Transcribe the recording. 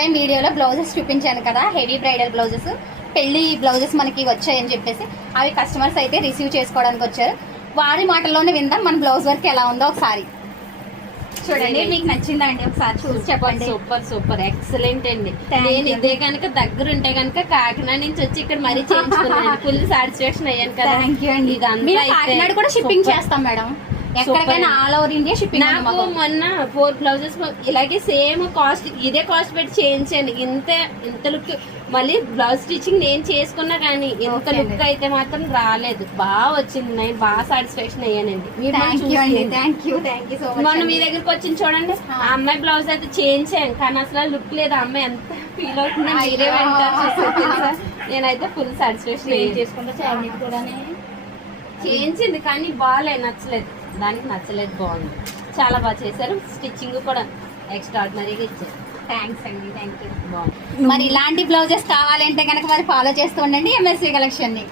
Time వీడియోలో blouses చూపించాను కదా, హెవీ బ్రైడల్ బ్లౌజెస్, పెళ్లి బ్లౌజెస్ మనకి వచ్చాయని చెప్పేసి అవి కస్టమర్స్ అయితే రిసీవ్ చేసుకోవడానికి వచ్చారు. వారి మాటల్లోనే విందాం మన బ్లౌజ్ వర్క్ ఎలా ఉందో ఒకసారి చూడండి. మీకు నచ్చిందా అండి? ఒకసారి చూసి చెప్పండి. సూపర్ సూపర్ ఎక్సలెంట్ అండి. నేను ఇదే కనుక దగ్గర ఉంటే కనుక కాకినాడ నుంచి వచ్చి ఇక్కడ మరీ చేయించుకున్నాను. ఫుల్ సాటిస్ఫాక్షన్ అయ్యాను కదా. థ్యాంక్ యూ అండి. మీరు కాకినాడ కూడా షిప్పింగ్ చేస్తాం మేడం, ఎక్కడికైనా ఆల్ ఓవర్ ఇండియా షిప్పింగ్. నాకు మొన్న 4 బ్లౌజెస్ ఇలాగే సేమ్ కాస్ట్, ఇదే కాస్ట్ పెట్టి చేయించాను. ఇంత లుక్ మళ్ళీ బ్లౌజ్ స్టిచ్చింగ్ నేను చేసుకున్నా కానీ ఇంత లుక్ అయితే మాత్రం రాలేదు. బాగా వచ్చింది, నేను బాగా సాటిస్ఫాక్షన్ అయ్యానండి. మొన్న మీ దగ్గరకు వచ్చింది చూడండి, ఆ అమ్మాయి బ్లౌజ్ అయితే చేయించాను కానీ అసలు లుక్ లేదు. ఆ అమ్మాయి ఎంత ఫీల్ అవుతుంది మీరే వెంటారు. నేనైతే ఫుల్ సాటిస్ఫాక్షన్ చేసుకుంటా చేయించింది కానీ బాగాలేదు, నచ్చలేదు. దానికి నచ్చలేదు, బాగుంది, చాలా బాగా చేశారు. స్టిచ్చింగ్ కూడా ఎక్స్ట్రాడినరీగా ఇచ్చారు. థ్యాంక్స్ అండి, థ్యాంక్ యూ. మరి ఇలాంటి బ్లౌజెస్ కావాలంటే కనుక మరి ఫాలో చేస్తూ ఉండండి MSV కలెక్షన్ ని.